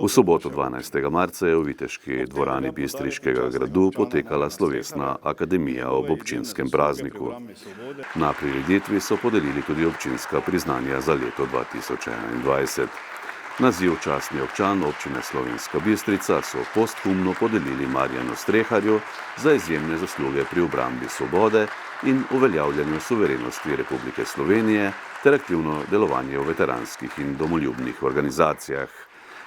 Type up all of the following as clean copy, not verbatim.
V soboto 12. marca je v viteški dvorani Bistriškega gradu potekala slovesna akademija ob občinskem prazniku. Na prireditvi so podelili tudi občinska priznanja za leto 2021. Naziv častni občan občine Slovenska Bistrica so posthumno podelili Marjanu Streharju za izjemne zasluge pri obrambi svobode in uveljavljanju suverenosti Republike Slovenije ter aktivno delovanje v veteranskih in domoljubnih organizacijah.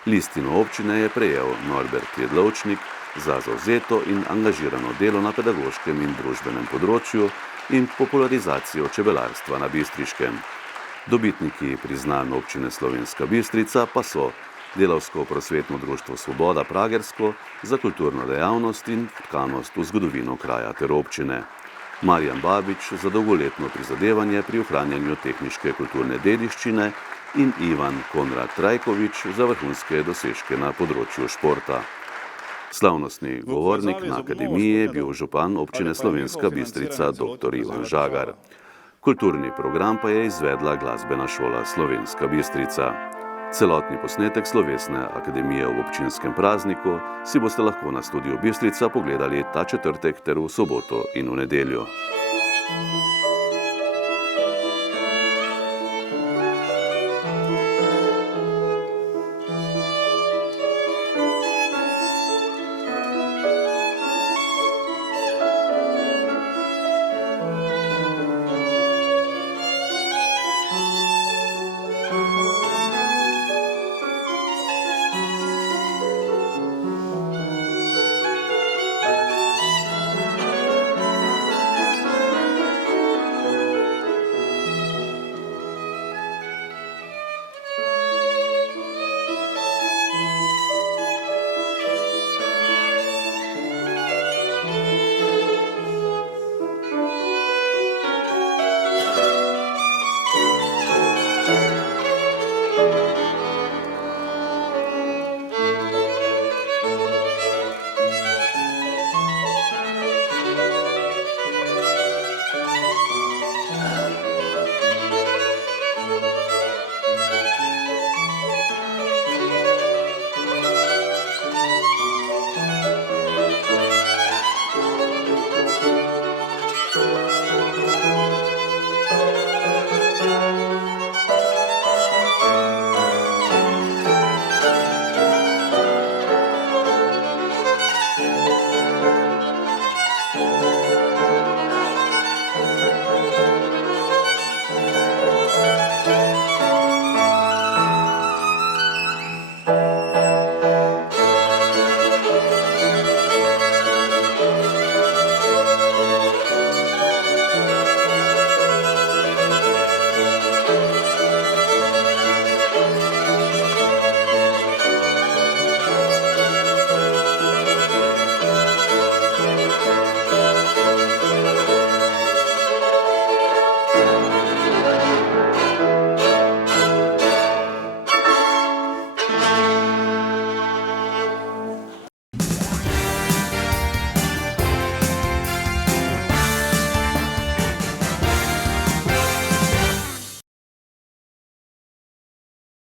Listino občine je prejel Norbert Jedlovčnik za zavzeto in angažirano delo na pedagoškem in družbenem področju in popularizacijo čebelarstva na Bistriškem. Dobitniki priznanj občine Slovenska Bistrica pa so Delavsko-prosvetno društvo Svoboda Pragersko za kulturno dejavnost in vtkanost v zgodovino kraja ter občine, Marjan Babič za dolgoletno prizadevanje pri ohranjanju tehniške kulturne dediščine in Ivan Konrad Trajkovič za vrhunske dosežke na področju športa. Slavnostni govornik na akademiji je bil župan občine Slovenska Bistrica dr. Ivan Žagar. Kulturni program pa je izvedla glasbena šola Slovenska Bistrica. Celotni posnetek slovesne akademije v občinskem prazniku si boste lahko na Studiu Bistrica pogledali ta četrtek ter v soboto in v nedeljo.